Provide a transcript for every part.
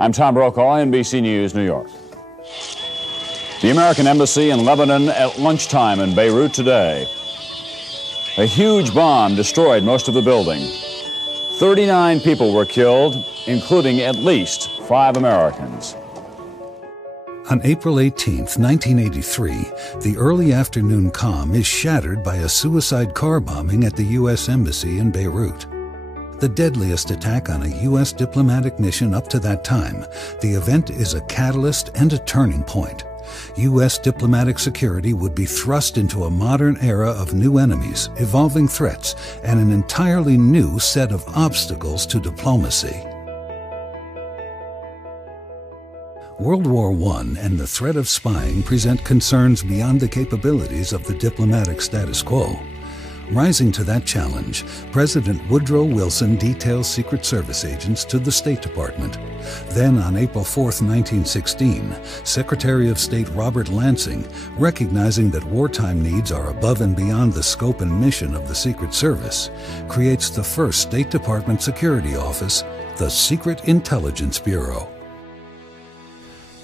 I'm Tom Brokaw, NBC News, New York. The American Embassy in Lebanon at lunchtime in Beirut today. A huge bomb destroyed most of the building. 39 people were killed, including at least 5 Americans. On April 18, 1983, the early afternoon calm is shattered by a suicide car bombing at the U.S. Embassy in Beirut. The deadliest attack on a U.S. diplomatic mission up to that time, the event is a catalyst and a turning point. U.S. diplomatic security would be thrust into a modern era of new enemies, evolving threats, and an entirely new set of obstacles to diplomacy. World War I and the threat of spying present concerns beyond the capabilities of the diplomatic status quo. Rising to that challenge, President Woodrow Wilson details Secret Service agents to the State Department. Then, on April 4, 1916, Secretary of State Robert Lansing, recognizing that wartime needs are above and beyond the scope and mission of the Secret Service, creates the first State Department security office, the Secret Intelligence Bureau.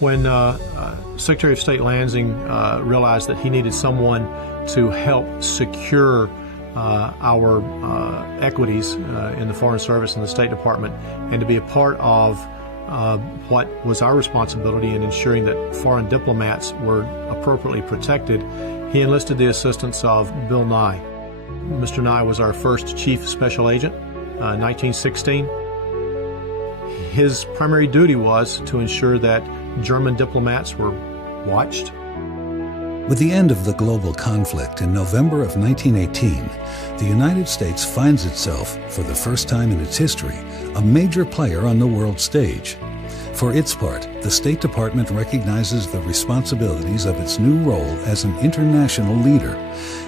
When Secretary of State Lansing realized that he needed someone to help secure our equities in the Foreign Service and the State Department, and to be a part of what was our responsibility in ensuring that foreign diplomats were appropriately protected, he enlisted the assistance of Bill Nye. Mr. Nye was our first Chief Special Agent, 1916. His primary duty was to ensure that German diplomats were watched. With the end of the global conflict in November of 1918, the United States finds itself, for the first time in its history, a major player on the world stage. For its part, the State Department recognizes the responsibilities of its new role as an international leader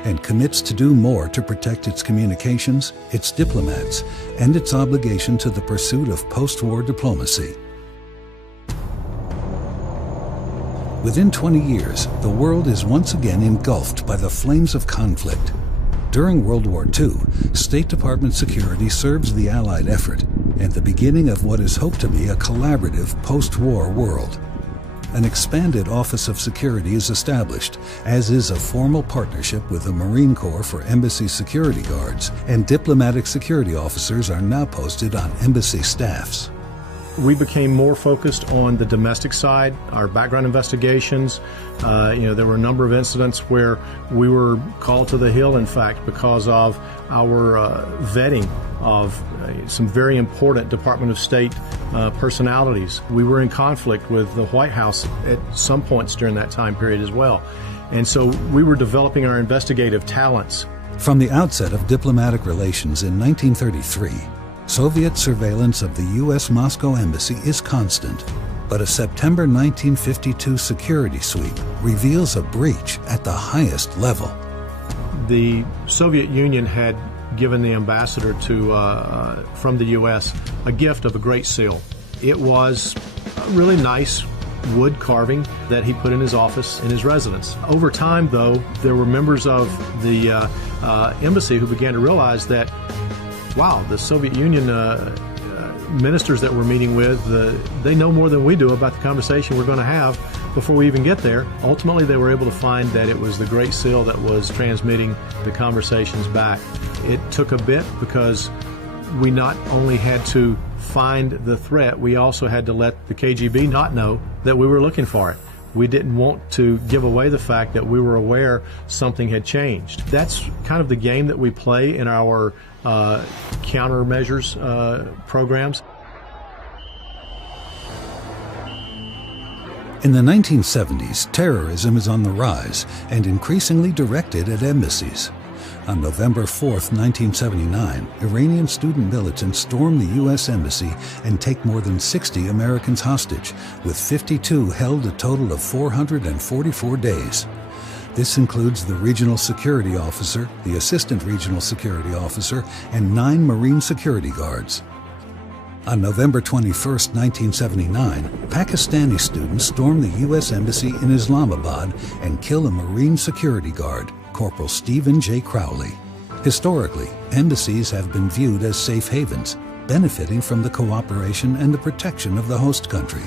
and commits to do more to protect its communications, its diplomats, and its obligation to the pursuit of post-war diplomacy. Within 20 years, the world is once again engulfed by the flames of conflict. During World War II, State Department security serves the Allied effort and the beginning of what is hoped to be a collaborative post-war world. An expanded Office of Security is established, as is a formal partnership with the Marine Corps for embassy security guards, and diplomatic security officers are now posted on embassy staffs. We became more focused on the domestic side, our background investigations. There were a number of incidents where we were called to the Hill, in fact, because of our vetting of some very important Department of State personalities. We were in conflict with the White House at some points during that time period as well. And so we were developing our investigative talents. From the outset of diplomatic relations in 1933, Soviet surveillance of the U.S. Moscow Embassy is constant, but a September 1952 security sweep reveals a breach at the highest level. The Soviet Union had given the ambassador from the U.S. a gift of a Great Seal. It was a really nice wood carving that he put in his office in his residence. Over time, though, there were members of the embassy who began to realize that, wow, the Soviet Union ministers that we're meeting with, they know more than we do about the conversation we're going to have before we even get there. Ultimately, they were able to find that it was the Great Seal that was transmitting the conversations back. It took a bit because we not only had to find the threat, we also had to let the KGB not know that we were looking for it. We didn't want to give away the fact that we were aware something had changed. That's kind of the game that we play in our countermeasures programs. In the 1970s, terrorism is on the rise and increasingly directed at embassies. On November 4, 1979, Iranian student militants storm the U.S. Embassy and take more than 60 Americans hostage, with 52 held a total of 444 days. This includes the regional security officer, the assistant regional security officer, and 9 Marine security guards. On November 21, 1979, Pakistani students storm the U.S. Embassy in Islamabad and kill a Marine security guard, Corporal Stephen J. Crowley. Historically, embassies have been viewed as safe havens, benefiting from the cooperation and the protection of the host country.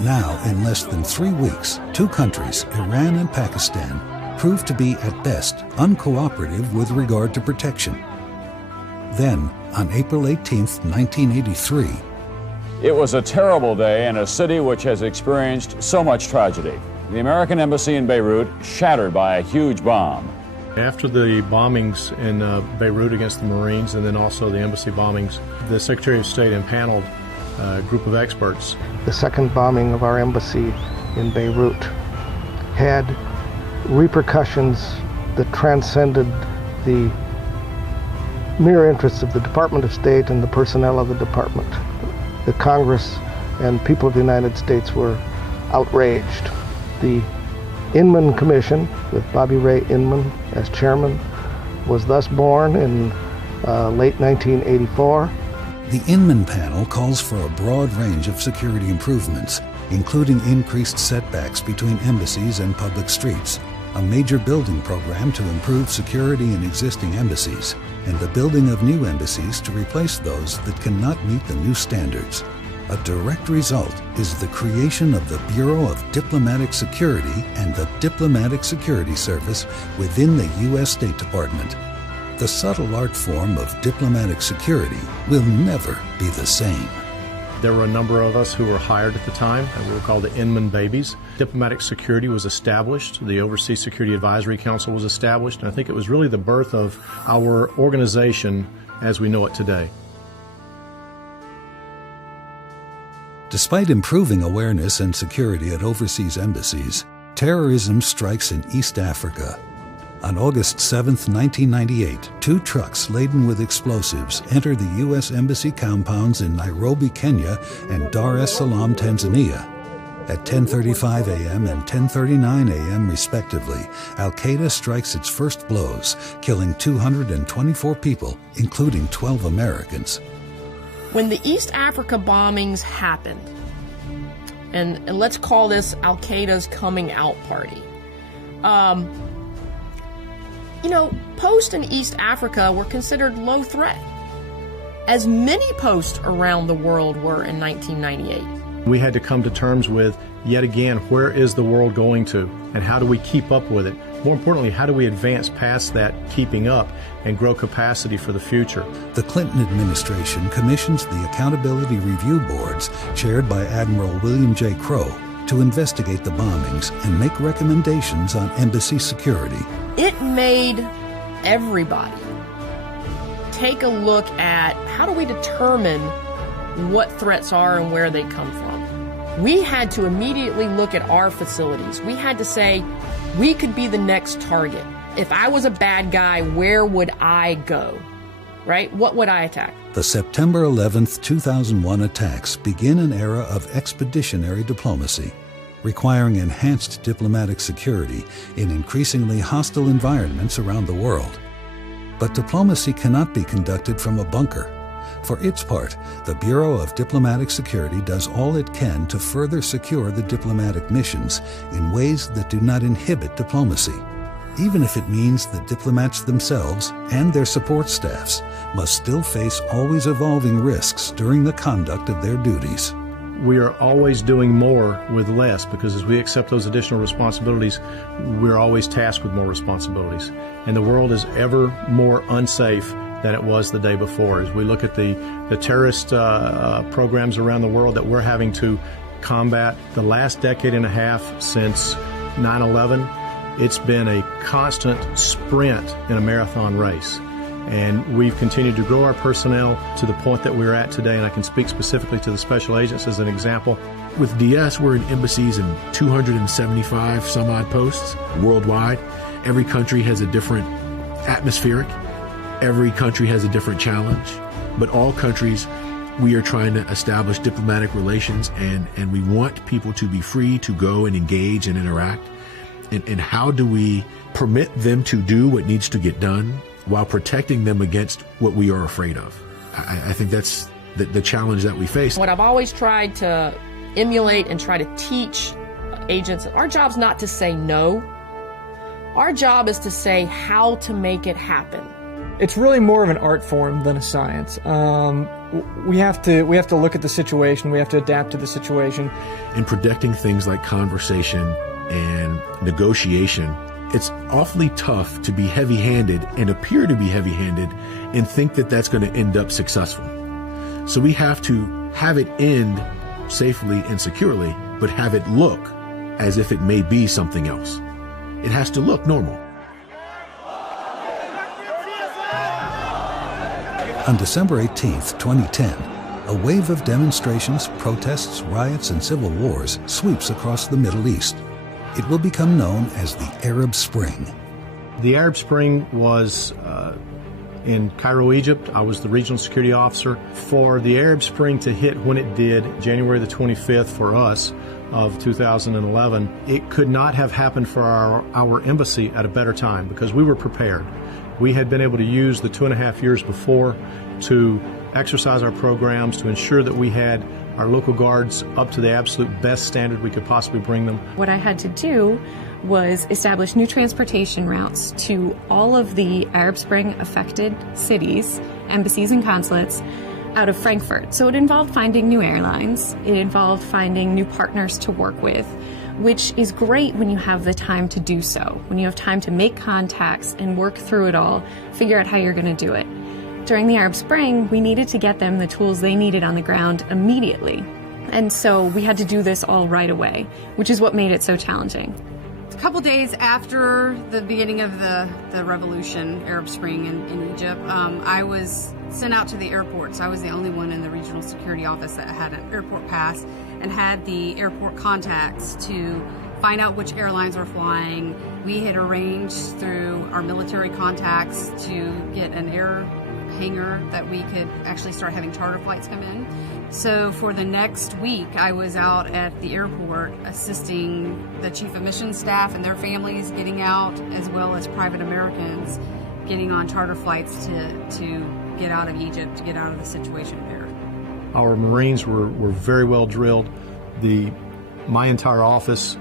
Now, in less than 3 weeks, two countries, Iran and Pakistan, proved to be, at best, uncooperative with regard to protection. Then, on April 18, 1983, It was a terrible day in a city which has experienced so much tragedy. The American embassy in Beirut shattered by a huge bomb. After the bombings in Beirut against the Marines and then also the embassy bombings, the Secretary of State impaneled a group of experts. The second bombing of our embassy in Beirut had repercussions that transcended the mere interests of the Department of State and the personnel of the department. The Congress and people of the United States were outraged. The Inman Commission, with Bobby Ray Inman as chairman, was thus born in late 1984. the Inman panel calls for a broad range of security improvements, including increased setbacks between embassies and public streets, a major building program to improve security in existing embassies, and the building of new embassies to replace those that cannot meet the new standards. A direct result is the creation of the Bureau of Diplomatic Security and the Diplomatic Security Service within the U.S. State Department. The subtle art form of diplomatic security will never be the same. There were a number of us who were hired at the time, and we were called the Inman Babies. Diplomatic security was established. The Overseas Security Advisory Council was established, and I think it was really the birth of our organization as we know it today. Despite improving awareness and security at overseas embassies, terrorism strikes in East Africa. On August 7, 1998, 2 trucks laden with explosives entered the U.S. Embassy compounds in Nairobi, Kenya, and Dar es Salaam, Tanzania. At 10:35 a.m. and 10:39 a.m. respectively, Al-Qaeda strikes its first blows, killing 224 people, including 12 Americans. When the East Africa bombings happened, and let's call this Al-Qaeda's coming out party, posts in East Africa were considered low threat, as many posts around the world were in 1998. We had to come to terms with, yet again, where is the world going to, and how do we keep up with it? More importantly, how do we advance past that keeping up and grow capacity for the future? The Clinton administration commissions the Accountability Review Boards, chaired by Admiral William J. Crowe, to investigate the bombings and make recommendations on embassy security. It made everybody take a look at how do we determine what threats are and where they come from. We had to immediately look at our facilities. We had to say, we could be the next target. If I was a bad guy, where would I go? Right? What would I attack? The September 11, 2001 attacks begin an era of expeditionary diplomacy, requiring enhanced diplomatic security in increasingly hostile environments around the world. But diplomacy cannot be conducted from a bunker. For its part, the Bureau of Diplomatic Security does all it can to further secure the diplomatic missions in ways that do not inhibit diplomacy, even if it means that diplomats themselves and their support staffs must still face always evolving risks during the conduct of their duties. We are always doing more with less, because as we accept those additional responsibilities, we're always tasked with more responsibilities. And the world is ever more unsafe than it was the day before. As we look at the terrorist programs around the world that we're having to combat, the last decade and a half since 9/11, it's been a constant sprint in a marathon race. And we've continued to grow our personnel to the point that we're at today, and I can speak specifically to the special agents as an example. With DS, we're in embassies in 275 some odd posts worldwide. Every country has a different atmospheric. Every country has a different challenge. But all countries, we are trying to establish diplomatic relations, and we want people to be free to go and engage and interact. And how do we permit them to do what needs to get done while protecting them against what we are afraid of? I think that's the challenge that we face. What I've always tried to emulate and try to teach agents, our job's not to say no. Our job is to say how to make it happen. It's really more of an art form than a science. We have to look at the situation. We have to adapt to the situation. In protecting things like conversation and negotiation, it's awfully tough to be heavy-handed and appear to be heavy-handed and think that that's going to end up successful. So we have to have it end safely and securely, but have it look as if it may be something else. It has to look normal. On December 18, 2010, a wave of demonstrations, protests, riots, and civil wars sweeps across the Middle East. It will become known as the Arab Spring. The Arab Spring was in Cairo, Egypt. I was the regional security officer. For the Arab Spring to hit when it did, January the 25th for us of 2011, it could not have happened for our embassy at a better time because we were prepared. We had been able to use the 2.5 years before to exercise our programs to ensure that we had our local guards up to the absolute best standard we could possibly bring them. What I had to do was establish new transportation routes to all of the Arab Spring affected cities, embassies and consulates out of Frankfurt. So it involved finding new airlines. It involved finding new partners to work with, which is great when you have the time to do so, when you have time to make contacts and work through it all, figure out how you're going to do it. During the Arab Spring, we needed to get them the tools they needed on the ground immediately. And so we had to do this all right away, which is what made it so challenging. A couple days after the beginning of the revolution, Arab Spring in Egypt, I was sent out to the airports. I was the only one in the regional security office that had an airport pass and had the airport contacts to find out which airlines were flying. We had arranged through our military contacts to get an air hangar that we could actually start having charter flights come in. So for the next week, I was out at the airport assisting the chief of mission staff and their families getting out, as well as private Americans getting on charter flights to get out of Egypt, to get out of the situation there. Our Marines were very well drilled. My entire office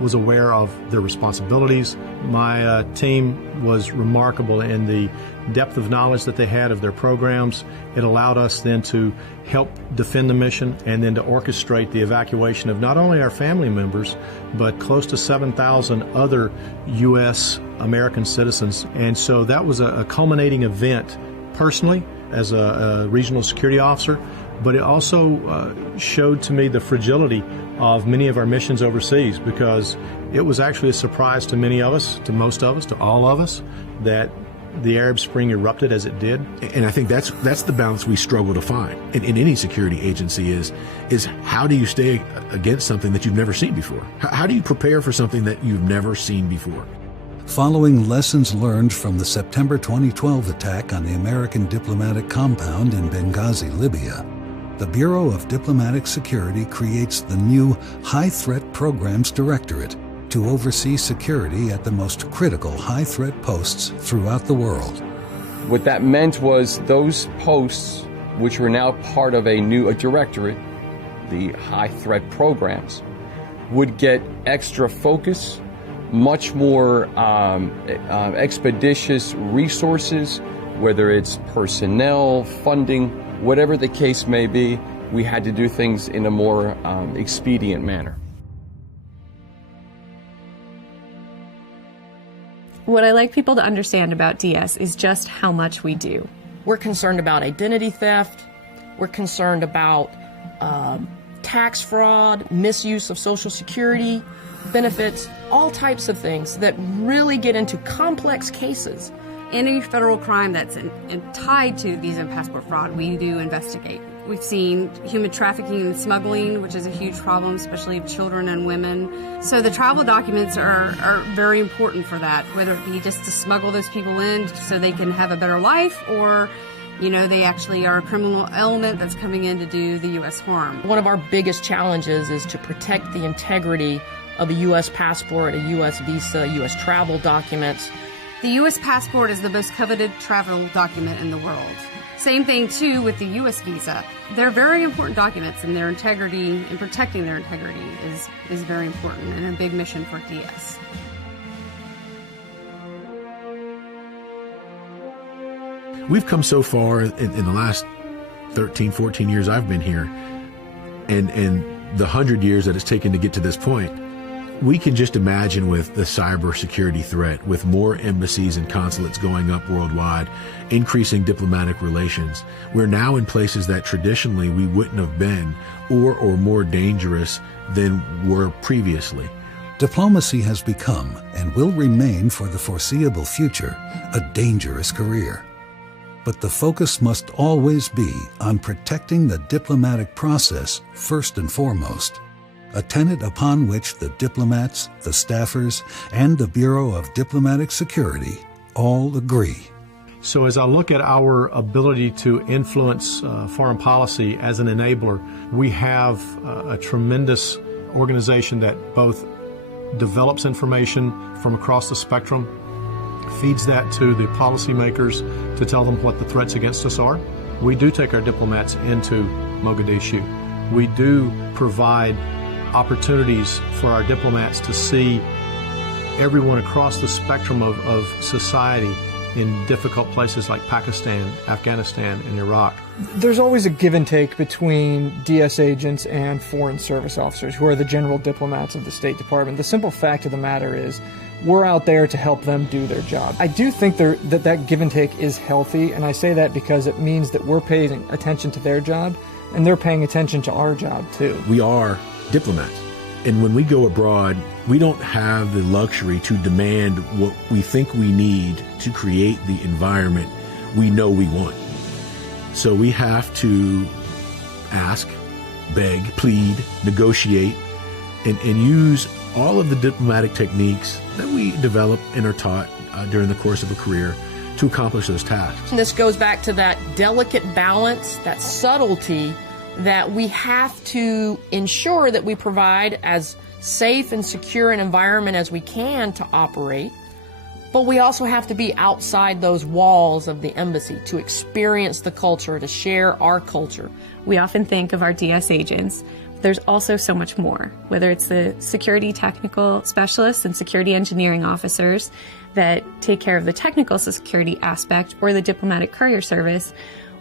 was aware of their responsibilities. My team was remarkable in the depth of knowledge that they had of their programs. It allowed us then to help defend the mission and then to orchestrate the evacuation of not only our family members, but close to 7,000 other U.S. American citizens. And so that was a culminating event personally as a regional security officer, but it also showed to me the fragility of many of our missions overseas, because it was actually a surprise to many of us, to most of us, to all of us, that the Arab Spring erupted as it did. And I think that's the balance we struggle to find in any security agency is how do you stay against something that you've never seen before? How do you prepare for something that you've never seen before? Following lessons learned from the September 2012 attack on the American diplomatic compound in Benghazi, Libya, the Bureau of Diplomatic Security creates the new High Threat Programs Directorate to oversee security at the most critical high-threat posts throughout the world. What that meant was those posts, which were now part of a directorate, the high-threat programs, would get extra focus, much more expeditious resources, whether it's personnel, funding, whatever the case may be. We had to do things in a more expedient manner. What I like people to understand about DS is just how much we do. We're concerned about identity theft. We're concerned about tax fraud, misuse of Social Security benefits, all types of things that really get into complex cases. Any federal crime that's tied to visa and passport fraud, we do investigate. We've seen human trafficking and smuggling, which is a huge problem, especially of children and women. So the travel documents are very important for that, whether it be just to smuggle those people in so they can have a better life, or they actually are a criminal element that's coming in to do the U.S. harm. One of our biggest challenges is to protect the integrity of a U.S. passport, a U.S. visa, U.S. travel documents. The U.S. passport is the most coveted travel document in the world. Same thing, too, with the U.S. visa. They're very important documents, and their integrity and protecting their integrity is very important and a big mission for DS. We've come so far in the last 13, 14 years I've been here, and the 100 years that it's taken to get to this point. We can just imagine with the cybersecurity threat, with more embassies and consulates going up worldwide, increasing diplomatic relations, we're now in places that traditionally we wouldn't have been, or more dangerous than were previously. Diplomacy has become, and will remain for the foreseeable future, a dangerous career. But the focus must always be on protecting the diplomatic process first and foremost, a tenet upon which the diplomats, the staffers, and the Bureau of Diplomatic Security all agree. So as I look at our ability to influence foreign policy as an enabler, we have a tremendous organization that both develops information from across the spectrum, feeds that to the policymakers to tell them what the threats against us are. We do take our diplomats into Mogadishu. We do provide opportunities for our diplomats to see everyone across the spectrum of society in difficult places like Pakistan, Afghanistan, and Iraq. There's always a give and take between DS agents and Foreign Service officers, who are the general diplomats of the State Department. The simple fact of the matter is, we're out there to help them do their job. I do think that give and take is healthy, and I say that because it means that we're paying attention to their job, and they're paying attention to our job too. We are diplomats. And when we go abroad, we don't have the luxury to demand what we think we need to create the environment we know we want. So we have to ask, beg, plead, negotiate, and use all of the diplomatic techniques that we develop and are taught during the course of a career to accomplish those tasks. And this goes back to that delicate balance, that subtlety that we have to ensure that we provide as safe and secure an environment as we can to operate, but we also have to be outside those walls of the embassy to experience the culture, to share our culture. We often think of our DS agents. There's also so much more, whether it's the security technical specialists and security engineering officers that take care of the technical security aspect, or the diplomatic courier service.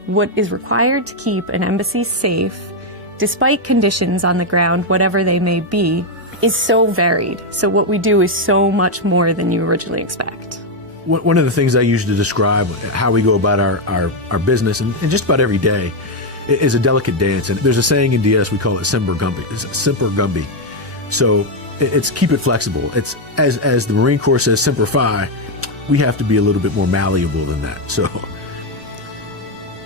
What is required to keep an embassy safe, despite conditions on the ground, whatever they may be, is so varied. So what we do is so much more than you originally expect. One of the things I use to describe how we go about our business, and just about every day, is a delicate dance. And there's a saying in DS, we call it Semper Gumby. So it's keep it flexible. It's as the Marine Corps says, Semper Fi, we have to be a little bit more malleable than that. So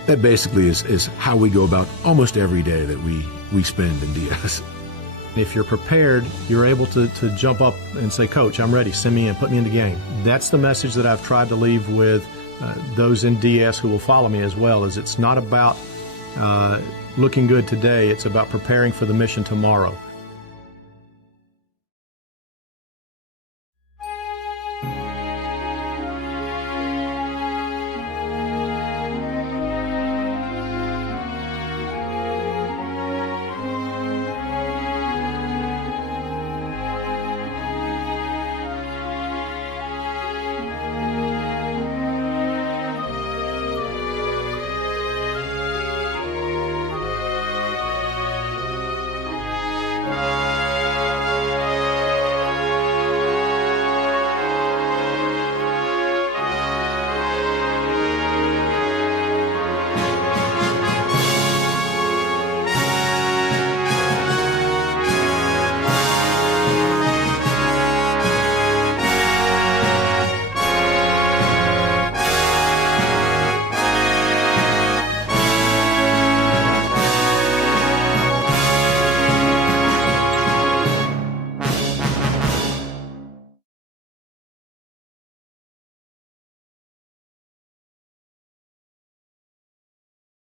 that basically is how we go about almost every day that we spend in DS. If you're prepared, you're able to jump up and say, Coach, I'm ready, send me in, put me in the game. That's the message that I've tried to leave with those in DS who will follow me as well, is it's not about looking good today, it's about preparing for the mission tomorrow.